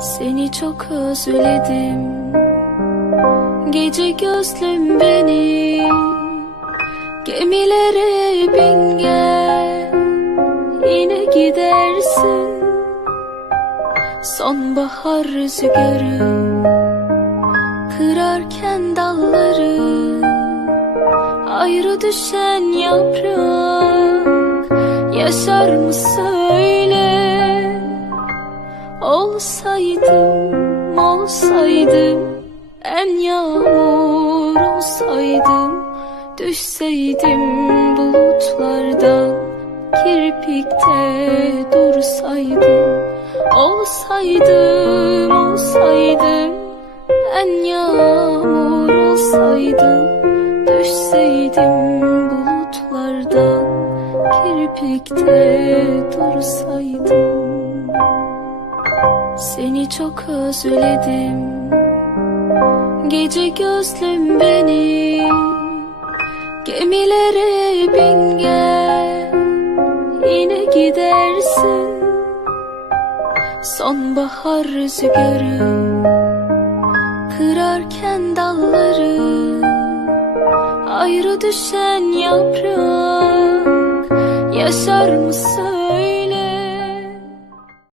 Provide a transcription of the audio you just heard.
Seni çok özledim. Gece gözlüm beni. Gemilere bin gel. Yine gidersin. Sonbahar rüzgarı Kırarken dalları Ayrı düşen yaprak. Yaşar mı söyle Olsaydım, olsaydım En yağmur olsaydım Düşseydim bulutlardan Kirpikte dursaydım Olsaydım, olsaydım En yağmur olsaydım Düşseydim bulutlardan Kirpikte dursaydım seni çok özledim. Gece gözlüm beni. Gemilere bin gel. Yine gidersin. Sonbahar rüzgarı Kırarken dalları Ayrı düşen yaprak. Yaşar mı söyle